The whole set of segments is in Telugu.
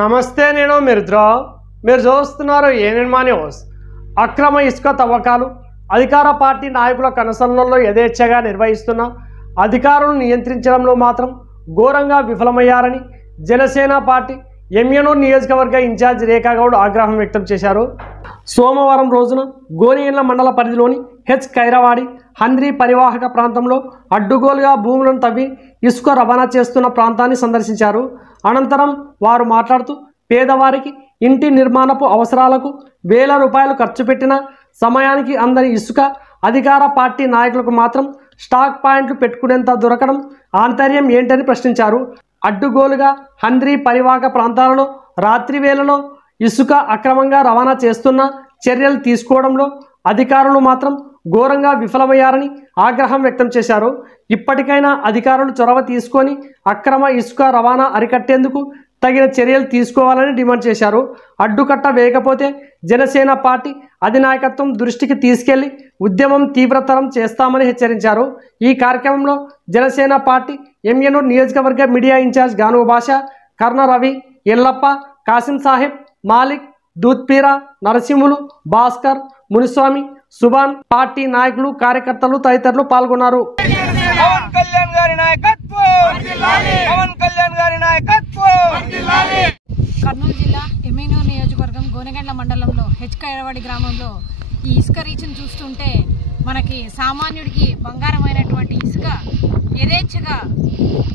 నమస్తే, నేను మిర్ద్రా. మీరు చూస్తున్నారు ఏఎన్ఎన్ న్యూస్. అక్రమ ఇసుక తవ్వకాలు అధికార పార్టీ నాయకుల కనసన్నల్లో యథేచ్ఛగా నిర్వహిస్తున్న అధికారులను నియంత్రించడంలో మాత్రం ఘోరంగా విఫలమయ్యారని జనసేన పార్టీ ఎమ్మెనూరు నియోజకవర్గ ఇన్ఛార్జ్ రేఖాగౌడ్ ఆగ్రహం వ్యక్తం చేశారు. సోమవారం రోజున గోనియన్ల మండల పరిధిలోని హెచ్ ఖైరవాడి హంద్రీ పరివాహక ప్రాంతంలో అడ్డుగోలుగా భూములను తవ్వి ఇసుక రవాణా చేస్తున్న ప్రాంతాన్ని సందర్శించారు. అనంతరం వారు మాట్లాడుతూ పేదవారికి ఇంటి నిర్మాణపు అవసరాలకు వేల రూపాయలు ఖర్చు పెట్టిన సమయానికి అందని ఇసుక అధికార పార్టీ నాయకులకు మాత్రం స్టాక్ పాయింట్లు పెట్టుకునేంత దొరకడం ఆంతర్యం ఏంటని ప్రశ్నించారు. అడ్డుగోలుగా హంద్రీ పరివాహక ప్రాంతాలలో రాత్రి వేళలో ఇసుక అక్రమంగా రవాణా చేస్తున్న చర్యలు తీసుకోవడంలో అధికారులు మాత్రం ఘోరంగా విఫలమయ్యారని ఆగ్రహం వ్యక్తం చేశారు. ఇప్పటికైనా అధికారులు చొరవ తీసుకొని అక్రమ ఇసుక రవాణా అరికట్టేందుకు తగిన చర్యలు తీసుకోవాలని డిమాండ్ చేశారు. అడ్డుకట్ట వేయకపోతే జనసేన పార్టీ అధినాయకత్వం దృష్టికి తీసుకెళ్లి ఉద్యమం తీవ్రతరం చేస్తామని హెచ్చరించారు. ఈ కార్యక్రమంలో జనసేన పార్టీ ఎమ్మెనూరు నియోజకవర్గ మీడియా ఇన్ఛార్జ్ గాను భాష, కర్ణ రవి, ఎల్లప్ప, కాసిం సాహెబ్, మాలిక్, దూత్పీరా, నరసింహులు, భాస్కర్, మునిస్వామి, సుభాన్, పార్టీ నాయకులు, కార్యకర్తలు తదితరులు పాల్గొన్నారు. కర్నూలు జిల్లా ఎమ్మెనూరు నియోజకవర్గం గోనెగండ్ల మండలంలో హెచ్ ఖైరవాడి గ్రామంలో ఈ ఇసుక రీచ్ను చూస్తుంటే మనకి సామాన్యుడికి బంగారమైనటువంటి ఇసుక యథేచ్ఛగా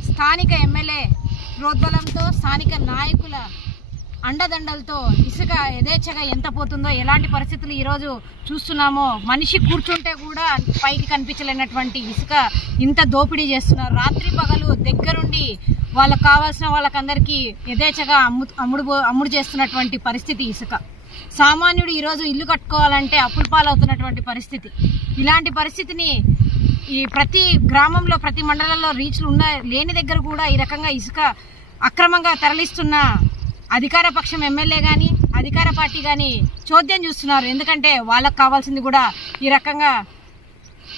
స్థానిక ఎమ్మెల్యే ప్రోద్బలంతో స్థానిక నాయకుల అండదండలతో ఇసుక యథేచ్ఛగా ఎంత పోతుందో, ఎలాంటి పరిస్థితులు ఈరోజు చూస్తున్నామో, మనిషి కూర్చుంటే కూడా పైకి కనిపించలేనటువంటి ఇసుక ఇంత దోపిడీ చేస్తున్నారు. రాత్రి పగలు దగ్గరుండి వాళ్ళకు కావాల్సిన వాళ్ళకందరికీ యథేచ్ఛగా అమ్ముడు చేస్తున్నటువంటి పరిస్థితి ఇసుక. సామాన్యుడు ఈరోజు ఇల్లు కట్టుకోవాలంటే అప్పుల పాలవుతున్నటువంటి పరిస్థితి. ఇలాంటి పరిస్థితిని ఈ ప్రతి గ్రామంలో ప్రతి మండలంలో రీచ్లు లేని దగ్గర కూడా ఈ రకంగా ఇసుక అక్రమంగా తరలిస్తున్న అధికార పక్షం ఎమ్మెల్యే కానీ అధికార పార్టీ కానీ చోద్యం చూస్తున్నారు. ఎందుకంటే వాళ్ళకు కావాల్సింది కూడా ఈ రకంగా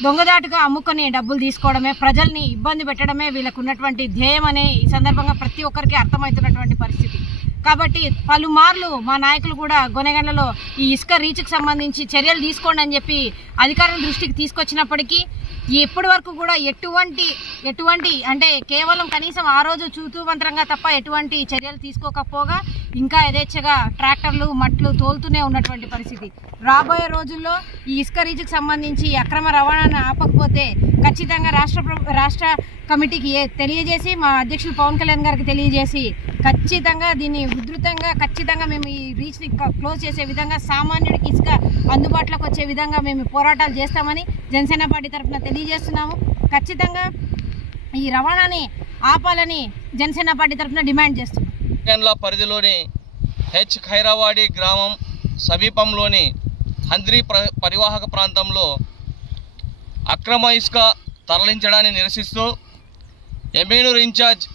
దొంగదాటుగా అమ్ముకొని డబ్బులు తీసుకోవడమే, ప్రజల్ని ఇబ్బంది పెట్టడమే వీళ్ళకు ఉన్నటువంటి ధ్యేయం అనే ఈ సందర్భంగా ప్రతి ఒక్కరికి అర్థమవుతున్నటువంటి పరిస్థితి. కాబట్టి పలుమార్లు మా నాయకులు కూడా గోనెగండ్లలో ఈ ఇసుక రీచ్కి సంబంధించి చర్యలు తీసుకోండి అని చెప్పి అధికారుల దృష్టికి తీసుకొచ్చినప్పటికీ ఇప్పటి వరకు కూడా ఎటువంటి అంటే కేవలం కనీసం ఆ రోజు చూతూమంత్రంగా తప్ప ఎటువంటి చర్యలు తీసుకోకపోగా ఇంకా యథేచ్ఛగా ట్రాక్టర్లు మట్లు తోలుతూనే ఉన్నటువంటి పరిస్థితి. రాబోయే రోజుల్లో ఈ ఇసుక రీచ్కి సంబంధించి అక్రమ రవాణాను ఆపకపోతే ఖచ్చితంగా రాష్ట్ర కమిటీకి తెలియజేసి, మా అధ్యక్షులు పవన్ కళ్యాణ్ గారికి తెలియజేసి ఖచ్చితంగా దీన్ని ఉధృతంగా ఖచ్చితంగా మేము ఈ రీచ్ని క్లోజ్ చేసే విధంగా, సామాన్యుడికి ఇసుక అందుబాటులోకి వచ్చే విధంగా మేము పోరాటాలు చేస్తామని జనసేన పార్టీ తరఫున తెలియజేస్తున్నాము. ఖచ్చితంగా ఈ రవాణాని ఆపాలని జనసేన పార్టీ తరఫున డిమాండ్ చేస్తున్నాం. గోనెగండ్ల పరిధిలోని హెచ్ ఖైరవాడి గ్రామం సమీపంలోని హంద్రీ పరివాహక ప్రాంతంలో అక్రమ ఇసుక తరలించడాన్ని నిరసిస్తూ ఎమ్మెనూరు ఇన్ఛార్జ్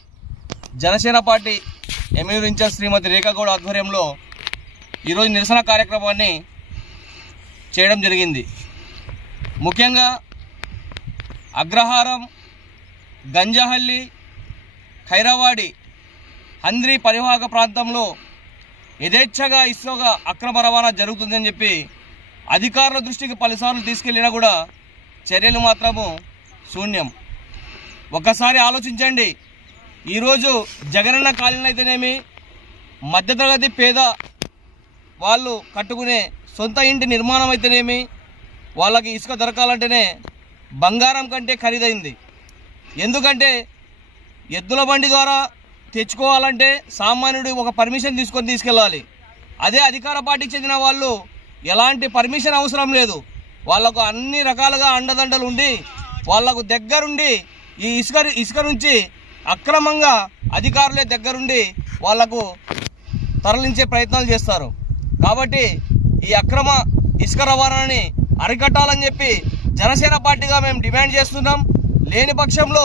జనసేన పార్టీ ఎమ్మెనూరు ఇన్ఛార్జ్ శ్రీమతి రేఖాగౌడ్ ఆధ్వర్యంలో ఈరోజు నిరసన కార్యక్రమాన్ని చేయడం జరిగింది. ముఖ్యంగా అగ్రహారం, గంజాహల్లి, ఖైరవాడి హంద్రీ పరివాహక ప్రాంతంలో యథేచ్ఛగా ఇసుక అక్రమ రవాణా జరుగుతుందని చెప్పి అధికారుల దృష్టికి పలుసార్లు తీసుకెళ్లినా కూడా చర్యలు మాత్రము శూన్యం. ఒక్కసారి ఆలోచించండి. ఈరోజు జగనన్న కాలనీలు అయితేనేమి, మధ్యతరగతి పేద వాళ్ళు కట్టుకునే సొంత ఇంటి నిర్మాణం అయితేనేమి, వాళ్ళకి ఇసుక దొరకాలంటేనే బంగారం కంటే ఖరీదైంది. ఎందుకంటే ఎద్దుల బండి ద్వారా తెచ్చుకోవాలంటే సామాన్యుడు ఒక పర్మిషన్ తీసుకెళ్ళాలి. అదే అధికార పార్టీకి చెందిన వాళ్ళు ఎలాంటి పర్మిషన్ అవసరం లేదు. వాళ్లకు అన్ని రకాలుగా అండదండలు ఉండి వాళ్లకు దగ్గరుండి ఈ ఇసుక నుంచి అక్రమంగా అధికారులే దగ్గరుండి వాళ్లకు తరలించే ప్రయత్నాలు చేస్తారు. కాబట్టి ఈ అక్రమ ఇసుక రవాణాని అరికట్టాలని చెప్పి జనసేన పార్టీగా మేము డిమాండ్ చేస్తున్నాం. లేని పక్షంలో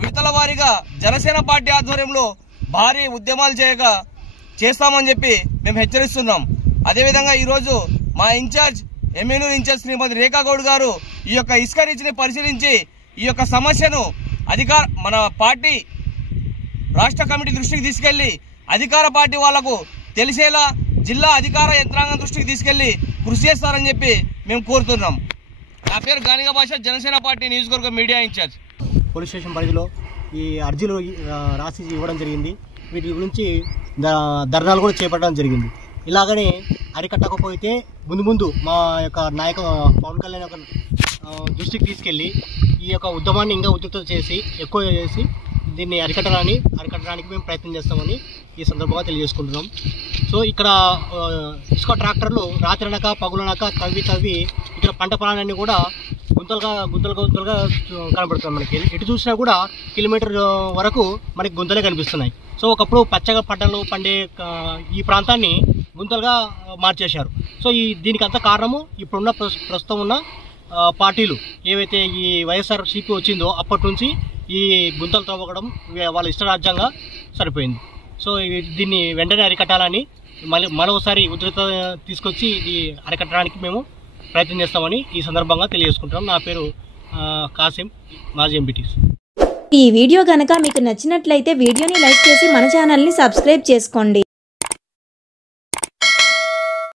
విడతల వారీగా జనసేన పార్టీ ఆధ్వర్యంలో భారీ ఉద్యమాలు చేస్తామని చెప్పి మేము హెచ్చరిస్తున్నాం. అదేవిధంగా ఈరోజు మా ఇన్ఛార్జ్ ఎమ్మెనూరు ఇన్ఛార్జ్ శ్రీమతి రేఖాగౌడ్ గారు ఈ యొక్క ఇసుక రీచ్ని పరిశీలించి ఈ యొక్క సమస్యను మన పార్టీ రాష్ట్ర కమిటీ దృష్టికి తీసుకెళ్లి అధికార పార్టీ వాళ్లకు తెలిసేలా జిల్లా అధికార యంత్రాంగం దృష్టికి తీసుకెళ్లి కృషి చేస్తారని చెప్పి మేము కోరుతున్నాం. నా పేరు గానిగ భాష, జనసేన పార్టీ నియోజకవర్గ మీడియా ఇన్ఛార్జ్. పోలీస్ స్టేషన్ పరిధిలో ఈ అర్జీలు రాసి ఇవ్వడం జరిగింది. వీటి గురించి ధర్నాలు కూడా చేపట్టడం జరిగింది. ఇలాగనే అరికట్టకపోతే ముందు మా యొక్క నాయక పవన్ కళ్యాణ్ యొక్క దృష్టికి తీసుకెళ్ళి ఈ యొక్క ఉద్యమాన్ని ఇంకా ఉధృతం చేసి ఎక్కువ చేసి దీన్ని అరికట్టడానికి మేము ప్రయత్నం చేస్తామని ఈ సందర్భంగా తెలియజేసుకుంటున్నాం. సో ఇక్కడ ఇసుక ట్రాక్టర్లు రాత్రనక పగులనక తవ్వి ఇక్కడ పంట పొలాలన్నీ కూడా గుంతలుగా కనబడుతుంది. మనకి ఎటు చూసినా కూడా కిలోమీటర్ వరకు మనకి గుంతలే కనిపిస్తున్నాయి. సో ఒకప్పుడు పచ్చగా పంటలు పండే ఈ ప్రాంతాన్ని గుంతలుగా మార్చేశారు. సో దీనికి అంత కారణము ఇప్పుడున్న ప్రస్తుతం ఉన్న పార్టీలు ఏవైతే ఈ వైఎస్ఆర్సీపీ వచ్చిందో అప్పటి నుంచి ఈ గుంతలు తవ్వడం వాళ్ళ ఇష్టరాజ్యంగా సరిపోయింది. సో దీన్ని వెంటనే అరికట్టాలని మరోసారి ఉధృత తీసుకొచ్చి ఇది అరికట్టడానికి మేము ప్రయత్నం చేస్తామని ఈ సందర్భంగా తెలియజేసుకుంటున్నాం. నా పేరు కాసిం, మాజీ ఎంపీటీసీ. ఈ వీడియో గనక మీకు నచ్చినట్లయితే వీడియోని లైక్ చేసి మన ఛానల్ని సబ్స్క్రైబ్ చేసుకోండి.